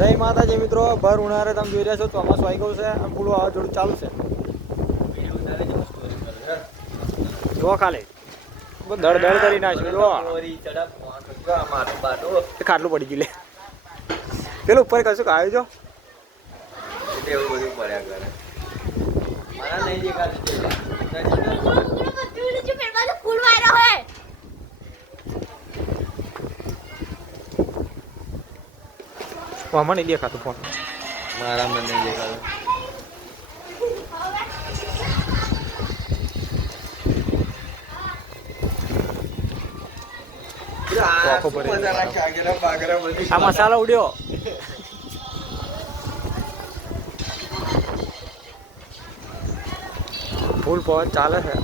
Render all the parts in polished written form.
જય માતાજી મિત્રો, ભર ઉનાળે તમે જોઈ રહ્યા છો ચોમાસું આવી ગયું છે અને પૂરું વાવાઝોડું ચાલુ છે. જો ખાલી દળ દળ કરી નાખ્યું. ખાટલું પડી ગયું લે. પેલું ઉપર કશું આવ્યું છો એવું બધું પડ્યા કરે મારા નહીં દેખાતું આમાં નહીં દેખાતું ફોન. મારા મને નહીં દેખાતું આ મસાલો ઉડ્યો. ફૂલ પવન ચાલે છે,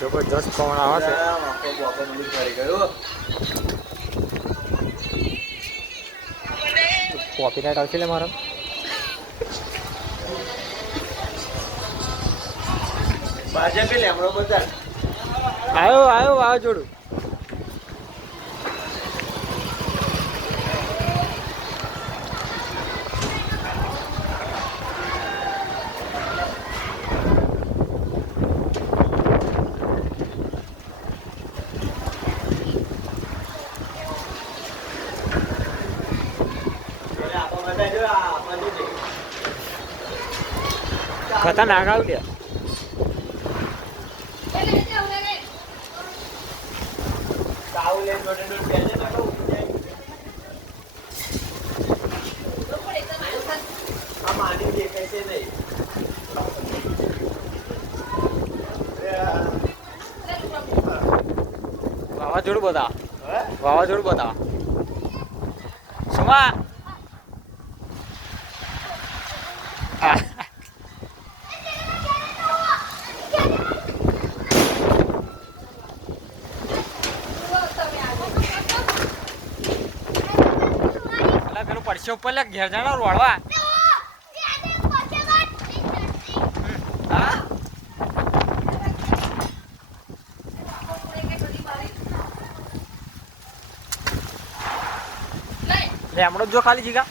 જબરજસ્ત પવન આવે છે. કોપીરાઇટ આવશે લે મારા. ભાજપે લેમડો બધા આવ્યો વાવાઝોડું. ખતરનાક આવ્યું લે. વાવાઝોડું બધા સુમા પેલું પડશે ઉપર લે ઘેર જાણો રોડવા. લેમડો જો ખાલી જીગા.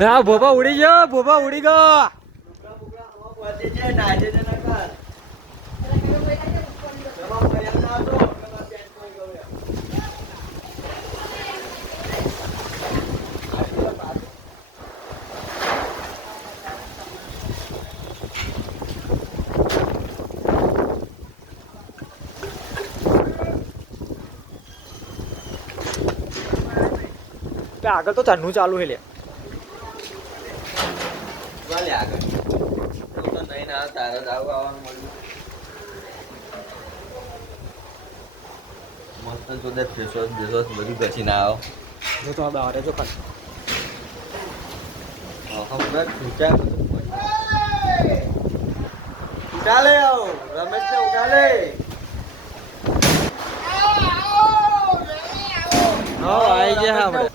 હા ભોપા ઉડી ગયો, આગળ તો ચાનું ચાલુ છે લે. આગળ તો નહીં ના તારા દાવ આવવાનું મળ્યું મસ્ત જોદે ફેસવોશ બધું બેસી ના આવો જો તો બહાર જો ખાલી ઉઠાલે આવો રમેશ ને ઉઠાલે આવી ગયા આપણે.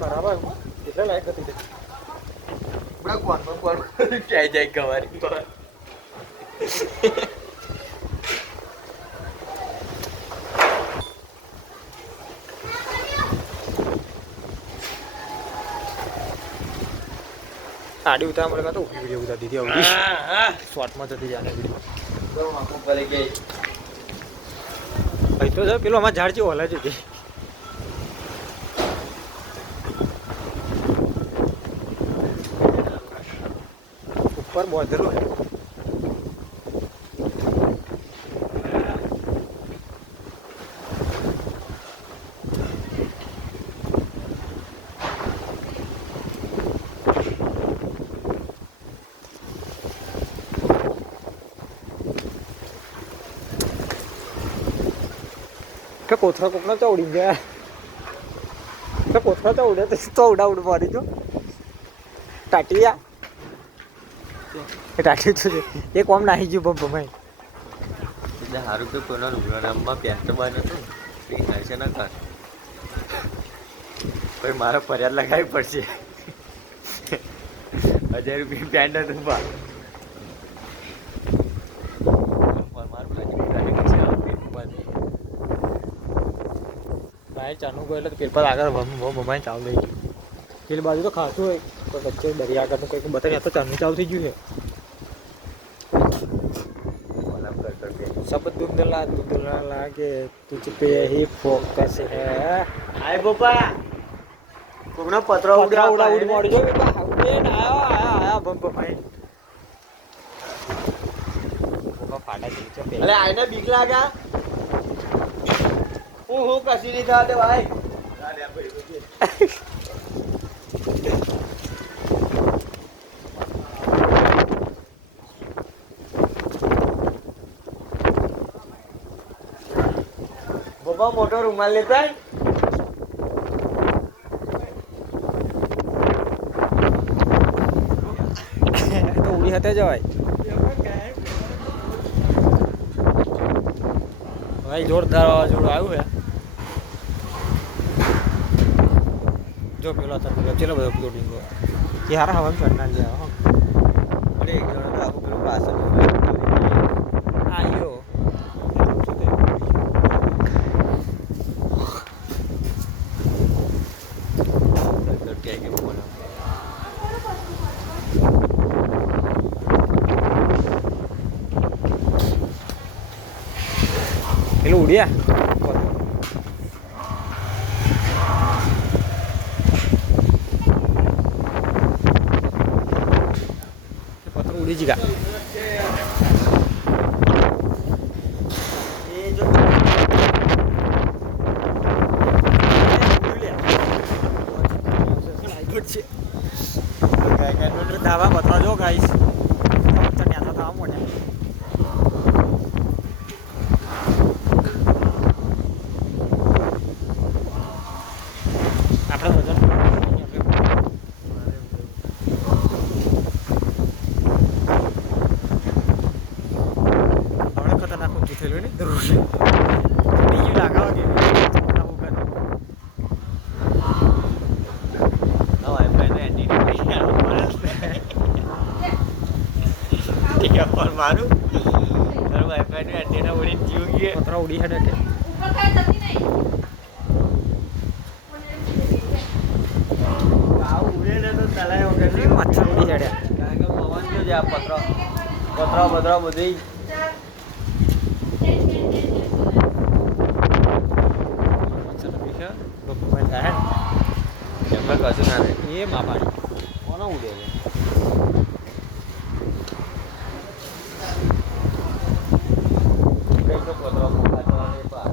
બરાબર એટલે લાયક હતી ક્યાંય જાય ગવારી આડી ઉતાર મળે તો ઉભી વિડીયો ઉતાર દીધી આવડી શોર્ટમાં જતી જાય વિડીયો તો છે પેલો અમારા ઝાડ છે ઓલા છે ઉપર બોધેલું છે. કે કોથળા કોકનો ચવડી ગયા તો કોથળા ચવડે તો ઉડા ઉડ મારી જો ટાટિયા એ ટાટિયું તો એ કોમ નાહી ગયું બમ ભાઈ એટલે સારું તો કોના લુગડા નામમાં પેન્ટ બને હતું એ થાય છે ના કર ભાઈ મારે ફરિયાદ લગાવવી પડશે 1000 રૂપિયા પેન્ટ હતું ભાઈ ચાનું ગયો એટલે પેપર આગળ ભમાઈ ચાલુ થઈ ગયું પેલી બાજુ તો ખાતું હોય તો વચ્ચે દરિયા આગળનું કંઈક બતાવી તો ચાનું ચાલુ થઈ ગયું છે सब धुंधला लागे तुझ पे ही फोकस है આય પપ્પા કોકનો પતરો ઉડા ઉડી મોડી જો બેન આયા બમ ભાઈ ફાટા જેવી છે અરે આઈને બીક લાગા હું કસી નહીં થવા દે ભાઈ પપ્પા મોટો રૂમાલ લેતા તો ઉડી હાથે જવાય ભાઈ જોરદાર વાવાઝોડું આવ્યું છે જો પેલો ચલો બધો ડીંગો એ હારા હવાનું ચડના લે અરે એક જણો તો આખું પેલું પાછળ આવ્યો પેલું ઉડ્યા પત્ર ઉડી જ ગયા ધાબા પતરા જો ગાઈશ ન્યાસા થવા મોડ્યા આપણે વજન આપણે ખતરનાક ઊંચું થયેલું ને જરૂર બીજું લાગાવા કે મારું તારું વાઈફાઈ નું એન્ટેના ઉડીને જીવ ગયો પતરા ઉડી હેડે કે ઉડે ને તો ચલાય વગર મચ્છર ઉડી હેડે કારણ કે પવન જો છે આ પતરા બધી એમાં કશું ના રહે એ મામાડી કોનો ઉડે છે કઈ તો પતરા મોટા થવાને પા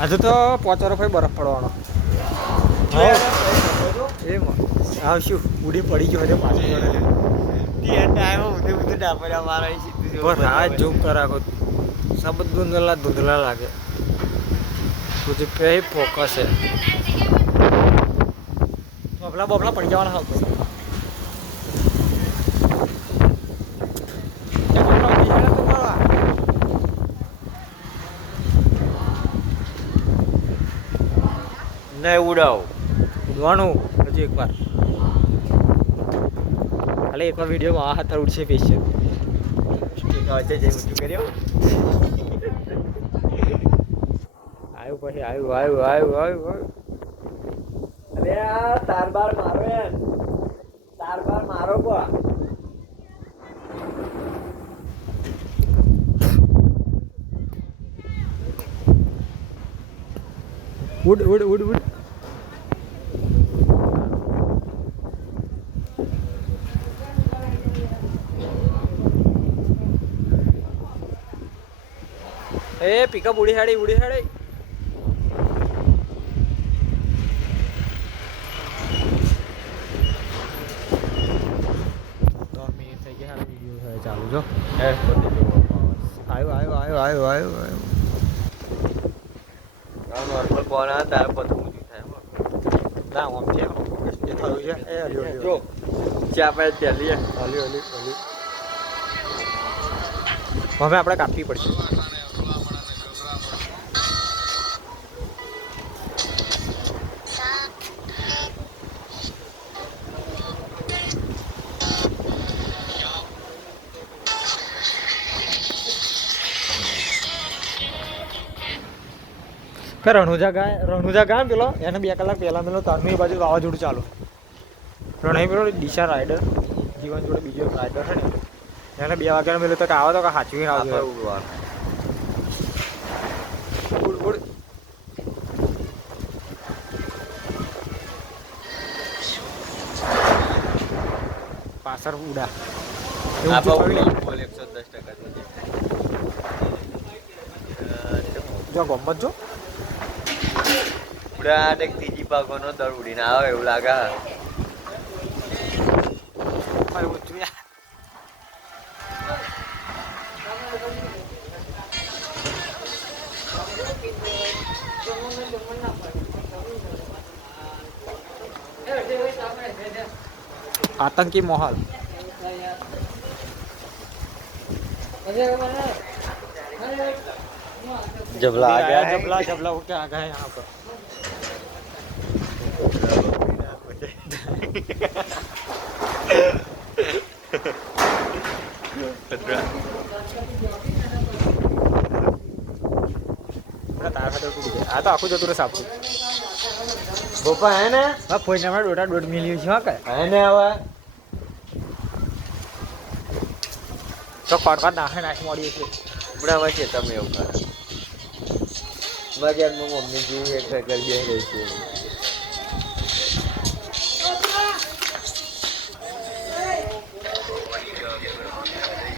હજુ તો 5 રૂપિયા બરફ પડવાનો એમ આવશું ઉડી પડી ગયો હજુ પાછું ઝૂમ કરાકો सब धुंधला लागे तुझ पे ही फोकस है बबला पड़ जावाना हो नहीं उड़ाओ उड़वाणु हजू एक बार खाली एक बार वीडियो में आ हाथ उड़से पेश आयु પછી આયુ અરે આ તાર બાર મારો યાર તાર બાર મારો કો ઉડ ए पिकअप उड़ी हाड़ी આવ્યો નોર્મલ કોણ આવે તારે પછી ઊંચું થાય હો. ના આમ છે એ થયું છે એ હલ્યો જો ચા પાય ચાલીએ હલ્યો હવે આપણે કાપવી પડશે રણુજા ગાય પેલો એને 2 કલાક પહેલા પેલો તારનું એ બાજુ વાવાઝોડું ચાલુ રણાઈ પેલો ડીસા રાઈડર જીવન જોડે બીજો એક રાઈડર છે ને એને 2 વાગ્યાનો પેલો તો આવો તો કે સાચવી આવજો ઉડ પાછળ ઉડા આ બોલ 110% જો ગમત જો ઉડા એક ત્રીજી પાકોનો દર ઉડીને આવે એવું લાગે आतंकी माहौल जबला आ गया है जबला उठ के आ गए यहाँ पर આ તો આખું જતું રહે સાપું બોપા હે ને હા ફોઈને હમણાં 1.5 મિલિયન છે હા કે હે ને હવે તો કોટકા નાખ મળી છે બરાબર છે તમે એવું કરે મજા મમ્મી જેવી એક કરી બે રહી છે